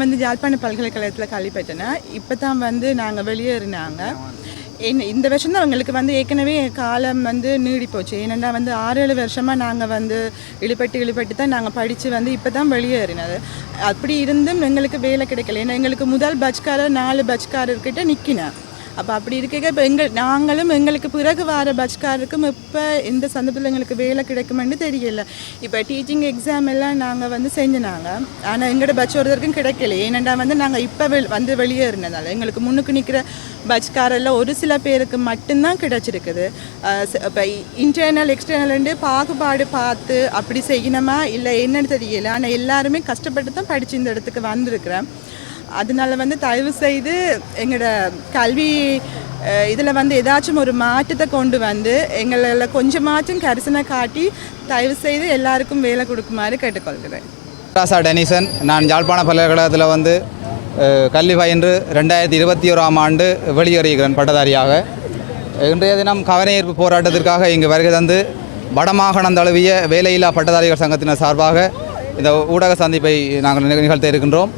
நான் வந்து யாழ்ப்பாண பல்கலைக்கழகத்தில் கல்வி பெற்றேன்னா இப்போ தான் வந்து நாங்கள் வெளியேறினாங்க. என்ன இந்த வருஷம் தான் அவங்களுக்கு வந்து ஏற்கனவே காலம் வந்து நீடி போச்சு ஏனெண்டா வந்து ஆறு ஏழு வருஷமாக நாங்கள் வந்து இழுபட்டு இழுபட்டு தான் நாங்கள் படித்து வந்து இப்போ தான் வெளியேறினது. அப்படி இருந்தும் எங்களுக்கு வேலை கிடைக்கல. ஏன்னா எங்களுக்கு முதல் பட்ச்காரர் நாலு பட்ச்காரர்கிட்ட நிற்கினேன் அப்போ அப்படி இருக்க இப்போ எங்கள் நாங்களும் எங்களுக்கு பிறகு வர பட்ச்காருக்கும் இப்போ இந்த சந்தர்ப்பத்தில் எங்களுக்கு வேலை கிடைக்குமென்னு தெரியல. இப்போ டீச்சிங் எக்ஸாம் எல்லாம் நாங்கள் வந்து செஞ்சினாங்க. ஆனால் எங்களோட பட்ச் ஒருத்தருக்கும் கிடைக்கல. ஏனெண்டா வந்து நாங்கள் இப்போ வந்து வந்து இருந்ததால் எங்களுக்கு முன்னுக்கு நிற்கிற பட்ச்காரில் ஒரு சில பேருக்கு மட்டும்தான் கிடைச்சிருக்குது. இப்போ இன்டர்னல் எக்ஸ்டர்னல்ண்டு பாகுபாடு பார்த்து அப்படி செய்யணுமா? இல்லை என்னன்னு தெரியல. ஆனால் எல்லாருமே கஷ்டப்பட்டு தான் படித்து இந்த இடத்துக்கு வந்திருக்கிறேன். அதனால வந்து தயவு செய்து எங்களோட கல்வி இதில் வந்து ஏதாச்சும் ஒரு மாற்றத்தை கொண்டு வந்து எங்களை கொஞ்சமாச்சும் கரிசனை காட்டி தயவு செய்து எல்லாருக்கும் வேலை கொடுக்குமாறு கேட்டுக்கொள்கிறேன். ராசா டெனிசன் நான் யாழ்ப்பாண பல்கலைக்கழகத்தில் வந்து கல்வி பயின்று ரெண்டாயிரத்தி இருபத்தி ஓராம் ஆண்டு வெளியேறுகிறேன் பட்டதாரியாக. இன்றைய தினம் கவனஈர்ப்பு போராட்டத்திற்காக இங்கு வருகை தந்து வடமாகாணம் தழுவிய வேலையில்லா பட்டதாரிகள் சங்கத்தினர் சார்பாக இந்த ஊடக சந்திப்பை நாங்கள் நிகழ்த்த இருக்கின்றோம்.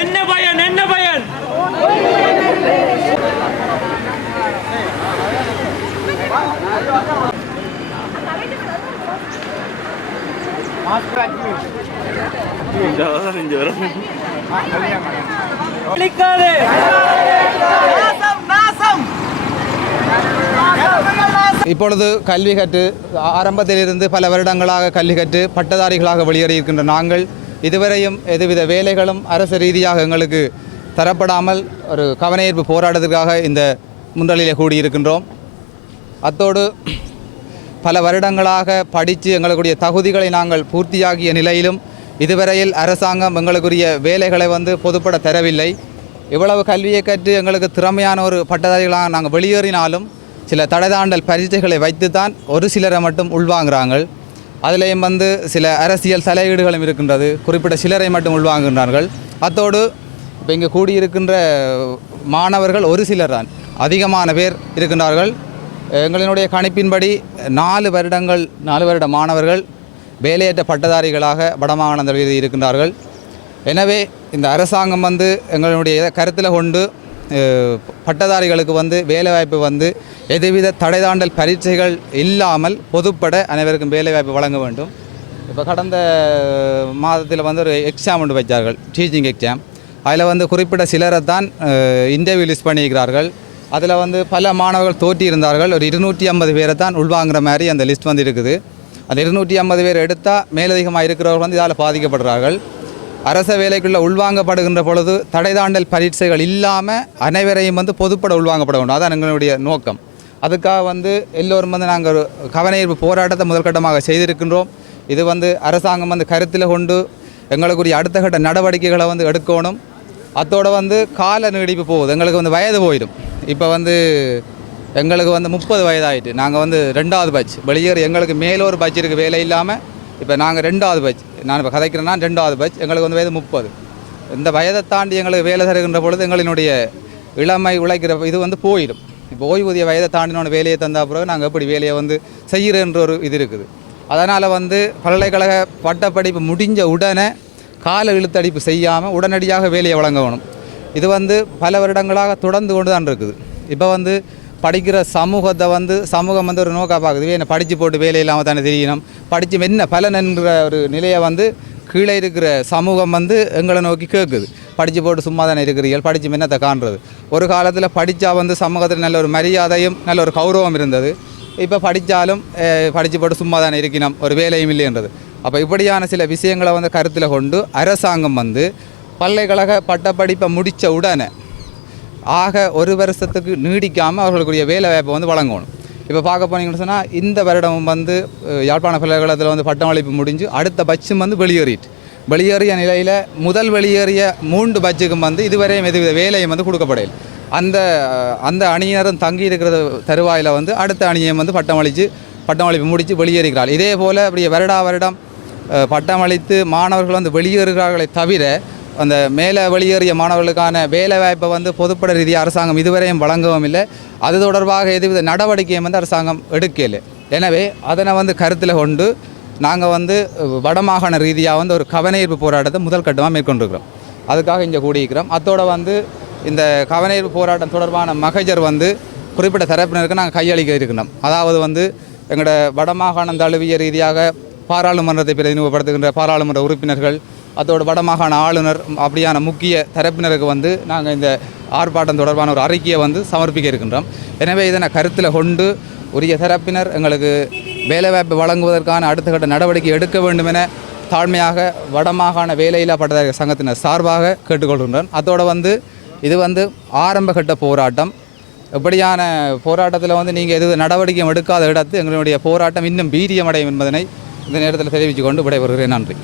என்ன பயன் அழிக்காதே இப்பொழுது கல்வி கற்று ஆரம்பத்திலிருந்து பல வருடங்களாக கல்வி கற்று பட்டதாரிகளாக வெளியேறியிருக்கின்ற நாங்கள் இதுவரையும் எதுவித வேலைகளும் அரசு ரீதியாக எங்களுக்கு தரப்படாமல் ஒரு கவனஈர்ப்பு போராட்டத்திற்காக இந்த முன்றலிலே கூடியிருக்கின்றோம் அத்தோடு பல வருடங்களாக படித்து எங்களுக்குரிய தகுதிகளை நாங்கள் பூர்த்தியாகிய நிலையிலும் இதுவரையில் அரசாங்கம் எங்களுக்குரிய வேலைகளை வந்து பொதுப்பட தரவில்லை. இவ்வளவு கல்வியை கற்று எங்களுக்கு திறமையான ஒரு பட்டதாரிகளாக நாங்கள் வெளியேறினாலும் சில தடைதாண்டல் பரீட்சைகளை வைத்து தான் ஒரு சிலரை மட்டும் உள்வாங்குறாங்க அதிலேயும் வந்து சில அரசியல் தலையீடுகளும் இருக்கின்றது. குறிப்பிட்ட சிலரை மட்டும் உள்வாங்குகின்றார்கள். அத்தோடு இப்போ இங்கே கூடியிருக்கின்ற மாணவர்கள் ஒரு சிலர் தான் அதிகமான பேர் இருக்கின்றார்கள். எங்களினுடைய கணிப்பின்படி நாலு வருடங்கள் நாலு வருட மாணவர்கள் வேலையற்ற பட்டதாரிகளாக வடமாகாணத்தில் இருக்கின்றார்கள் எனவே இந்த அரசாங்கம் வந்து எங்களுடைய கருத்தில் கொண்டு பட்டதாரிகளுக்கு வந்து வேலைவாய்ப்பு வந்து எதுவித தடைதாண்டல் பரீட்சைகள் இல்லாமல் பொதுப்பட அனைவருக்கும் வேலைவாய்ப்பு வழங்க வேண்டும். இப்போ கடந்த மாதத்தில் வந்து ஒரு எக்ஸாம் ஒன்று வைச்சார்கள் டீச்சிங் எக்ஸாம் அதில் வந்து குறிப்பிட்ட சிலரை தான் இன்டர்வியூ லிஸ்ட் பண்ணியிருக்கிறார்கள். அதில் வந்து பல மாணவர்கள் தோற்றி இருந்தார்கள் ஒரு இருநூற்றி ஐம்பது பேரை தான் உள்வாங்குற மாதிரி அந்த லிஸ்ட் வந்து இருக்குது. அந்த இருநூற்றி ஐம்பது பேர் எடுத்தால் மேலதிகமாக இருக்கிறவர்கள் வந்து இதால் பாதிக்கப்படுறார்கள். அரச வேலைக்குள்ளே உள்வாங்கப்படுகின்ற பொழுது தடைதாண்டல் பரீட்சைகள் இல்லாமல் அனைவரையும் வந்து பொதுப்பட உள்வாங்கப்பட வேண்டும். அதான் எங்களுடைய நோக்கம். அதுக்காக வந்து எல்லோரும் வந்து நாங்கள் ஒரு கவனஈர்ப்பு போராட்டத்தை முதற்கட்டமாக செய்திருக்கின்றோம். இது வந்து அரசாங்கம் வந்து கருத்தில் கொண்டு எங்களுக்குரிய அடுத்த கட்ட நடவடிக்கைகளை வந்து எடுக்கணும். அத்தோட வந்து கால நீடிப்பு போகுது. எங்களுக்கு வந்து வயது போயிடும். இப்போ வந்து எங்களுக்கு வந்து முப்பது வயதாயிட்டு. நாங்கள் வந்து ரெண்டாவது பட்ச் வெளியேறு எங்களுக்கு மேலே ஒரு பட்ச் இருக்குது வேலை இல்லாமல் இப்போ நாங்கள் ரெண்டாவது பட்ச் நான் இப்போ கதைக்கிறேன்னா ரெண்டாவது பட்ச் எங்களுக்கு வந்து வயது முப்பது. இந்த வயதை தாண்டி எங்களுக்கு வேலை தருகின்ற பொழுது எங்களினுடைய இளமை உழைக்கிற இது வந்து போயிடும். இப்போ ஓய்வூதிய வயதை தாண்டினோட வேலையை தந்த பிறகு நாங்கள் எப்படி வேலையை வந்து செய்கிறன்ற ஒரு இது இருக்குது. அதனால் வந்து பல்கலைக்கழக பட்டப்படிப்பு முடிஞ்ச உடனே கால இழுத்தடிப்பு செய்யாமல் உடனடியாக வேலையை வழங்கணும். இது வந்து பல வருடங்களாக தொடர்ந்து கொண்டு தான் இருக்குது. இப்போ வந்து படிக்கிற சமூகத்தை வந்து சமூகம் வந்து ஒரு நோக்கா பார்க்குது. என்ன படித்து போட்டு வேலை இல்லாமல் தானே தெரியணும்? படித்து என்ன பலன் என்ற ஒரு நிலையை வந்து கீழே இருக்கிற சமூகம் வந்து எங்களை நோக்கி கேட்குது. படித்து போட்டு சும்மா தானே இருக்கிறீர்கள்? படித்து என்னத்தை காண்றது. ஒரு காலத்தில் படித்தா வந்து சமூகத்தில் நல்ல ஒரு மரியாதையும் நல்ல ஒரு கௌரவம் இருந்தது. இப்போ படித்தாலும் படித்து போட்டு சும்மா தானே இருக்கணும். ஒரு வேலையும் இல்லைன்றது அப்போ இப்படியான சில விஷயங்களை வந்து கருத்தில் கொண்டு அரசாங்கம் வந்து பல்கலைக்கழக பட்டப்படிப்பை முடித்த உடனே ஆக ஒரு வருஷத்துக்கு நீடிக்காமல் அவர்களுக்குரிய வேலை வாய்ப்பை வந்து வழங்கணும். இப்போ பார்க்க போனீங்கன்னு சொன்னால் இந்த வருடம் வந்து யாழ்ப்பாண பல்கலைக்கழகத்தில் வந்து பட்டமளிப்பு முடிஞ்சு அடுத்த பட்சம் வந்து வெளியேறிட்டு. வெளியேறிய நிலையில் முதல் வெளியேறிய மூன்று பட்ஜுக்கும் வந்து இதுவரையும் எதுவித வேலையும் வந்து கொடுக்கப்படையில் அந்த அந்த அணியினரும் தங்கி இருக்கிற தருவாயில் வந்து அடுத்த அணியை வந்து பட்டமளித்து பட்டமளிப்பு முடித்து வெளியேறுகிறாள் இதே போல் அப்படியே வருடா வருடம் பட்டமளித்து மாணவர்கள் வந்து வெளியேறுகிறார்களே தவிர அந்த மேலே வெளியேறிய மாணவர்களுக்கான வேலை வாய்ப்பை வந்து பொதுப்பட ரீதியாக அரசாங்கம் இதுவரையும் வழங்கவும் இல்லை. அது தொடர்பாக எதுவித நடவடிக்கையும் வந்து அரசாங்கம் எடுக்கலை. எனவே அதனை வந்து கருத்தில் கொண்டு நாங்கள் வந்து வடமாகாண ரீதியாக வந்து ஒரு கவனஈர்ப்பு போராட்டத்தை முதல் கட்டமாக மேற்கொண்டிருக்கிறோம். அதுக்காக இங்கே கூடியிருக்கிறோம். அத்தோட வந்து இந்த கவனஈர்ப்பு போராட்டம் தொடர்பான மகஜர் வந்து குறிப்பிட்ட தரப்பினருக்கு நாங்கள் கையளிக்க இருக்கிறோம் அதாவது வந்து எங்களோட வடமாகாணம் தழுவிய ரீதியாக பாராளுமன்றத்தை பிரதிநிதிப்படுத்துகின்ற பாராளுமன்ற உறுப்பினர்கள் அதோட வடமாகாண ஆளுநர் அப்படியான முக்கிய தரப்பினருக்கு வந்து நாங்கள் இந்த ஆர்ப்பாட்டம் தொடர்பான ஒரு அறிக்கையை வந்து சமர்ப்பிக்க இருக்கின்றோம். எனவே இதனை கருத்தில் கொண்டு உரிய தரப்பினர் எங்களுக்கு வேலைவாய்ப்பு வழங்குவதற்கான அடுத்த கட்ட நடவடிக்கை எடுக்க வேண்டும் என தாழ்மையாக வடமாகாண வேலையில்லா பட்டதாரி சங்கத்தினர் சார்பாக கேட்டுக்கொள்கின்றோம். அதோடு வந்து இது வந்து ஆரம்ப கட்ட போராட்டம். இப்படியான போராட்டத்தில் வந்து நீங்கள் எது நடவடிக்கையும் எடுக்காத இடத்து எங்களுடைய போராட்டம் இன்னும் வீரியமடையும் என்பதனை இந்த நேரத்தில் தெரிவித்து கொண்டு விடைபெறுகிறேன். நன்றி.